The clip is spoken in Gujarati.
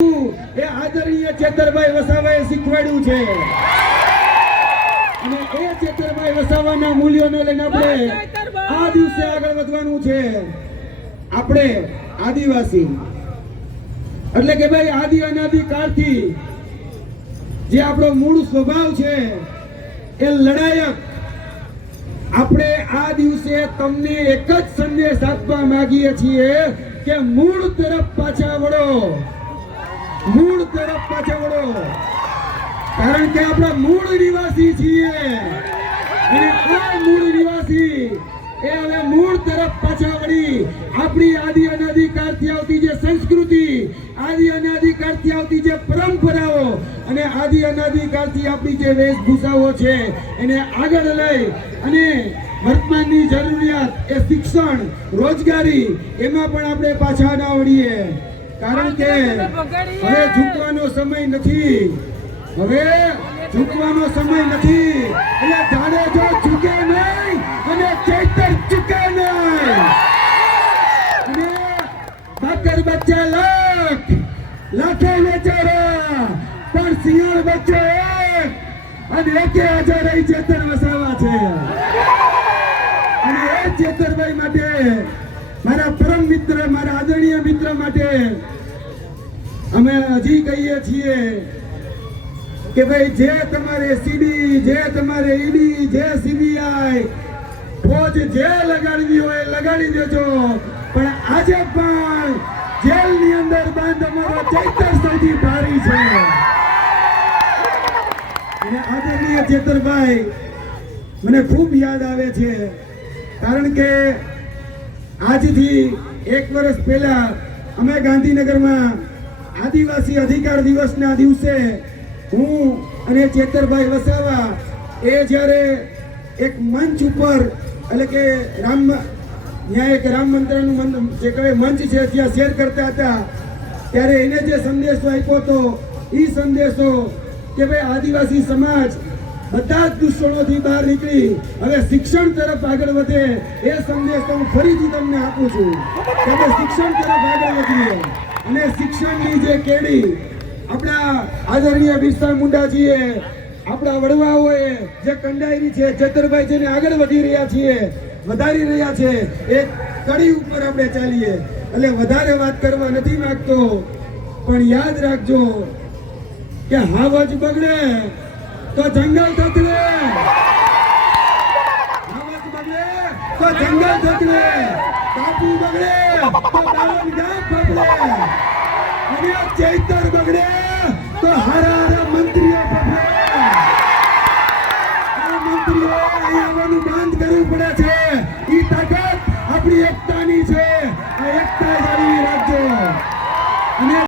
એ આદરણીય ચેતરભાઈ વસાવાએ શીખવાડ્યું છે અને એ ચેતરભાઈ વસાવાના મૂલ્યોને લઈને આપણે આ દિવસે આગળ વધવાનું છે। આપણે આદિવાસી એટલે કે ભાઈ આદિ અનાદિ કાળથી જે આપણો મૂળ સ્વભાવ છે એ લડાયક। આપણે આ દિવસે તમને એક જ સંદેશ આપવા માંગીએ છીએ કે મૂળ તરફ પાછા વળો, મૂળ તરફ પાછા વળો, કારણ કે આપણા મૂળ નિવાસી છીએ અને આ મૂળ નિવાસી એ હવે મૂળ તરફ પાછા વળી આપણી આદિ અનાદિકાળથી આવતી જે સંસ્કૃતિ, આદિ અનાદિકાળથી આવતી જે પરંપરાઓ અને આદિ અનાદિકાળથી આપણી જે વેશભૂષાઓ છે એને આગળ લઈ અને વર્તમાનની જરૂરિયાત એ શિક્ષણ, રોજગારી એમાં પણ આપણે પાછા ના વળીએ, કારણ કે હવે ઝૂકવાનો સમય નથી, હવે ઝૂકવાનો સમય નથી। એટલે જાડેજો ઝૂકે નહીં અને ચૈતર ઝૂકે નહીં અને બાકર બચ્ચા લાખ, લાખે વેચારા પણ સિંહણ બચ્ચો એક અને એકે હાજર રહી ચેતર વસાવા છે। અને એ ચેતરભાઈ માટે, મારા પરમ મિત્ર, મારા આદરણીય મિત્ર માટે અમે હજી કહીએ છીએ કે ભાઈ જે તમારે સીડી, જે તમારે ઈડી, જે સીબીઆઈ ફોજ જે લગાડવી હોય લગાડી દેજો, પણ આજે પણ જેલની અંદર બંધ અમારો ચૈતર સૌથી ભારી છે। અને આદરણીય ચેતરભાઈ મને ખૂબ યાદ આવે છે, કારણ કે આજથી 1 વર્ષ પહેલા અમે ગાંધીનગરમાં આદિવાસી અધિકાર દિવસના દિવસે હું અને ચેતરભાઈ વસાવા એ જ્યારે એક મંચ ઉપર, એટલે કે ત્યાં એક રામ મંત્રનું જે કઈ મંચ છે ત્યાં શેર કરતા હતા, ત્યારે એને જે સંદેશો આપ્યો હતો એ સંદેશો કે ભાઈ આદિવાસી સમાજ બધા જ દૂષણોથી બહાર નીકળી હવે શિક્ષણ તરફ આગળ વધે, એ સંદેશ હું ફરીથી તમને આપું છું કે આપણે શિક્ષણ તરફ આગળ વધીએ અને શિક્ષણની જે કેડી આપણા આદરણીય બિરસા મુંડાજીએ, આપણા વડવાઓએ જે કંડાયેલી છે, ચેતરભાઈ જેને આગળ વધી રહ્યા છીએ, વધારી રહ્યા છે, એ કડી ઉપર આપણે ચાલીએ। એટલે વધારે વાત કરવા નથી માંગતો, પણ યાદ રાખજો કે હાવજ બગડે તો જંગલ થતલે, હાવજ બગડે તો જંગલ થતલે, કાપુ બગડે તો બાવન ગામ બગડે અને ચૈતર બગડે તો હારા મંત્રીઓ બગડે। આ મંત્રીઓ અહીં આવવાનું બંધ કરવું પડે છે। ઈ તાકાત આપણી એકતાની છે, આ એકતા જાળવી રાખજો। અને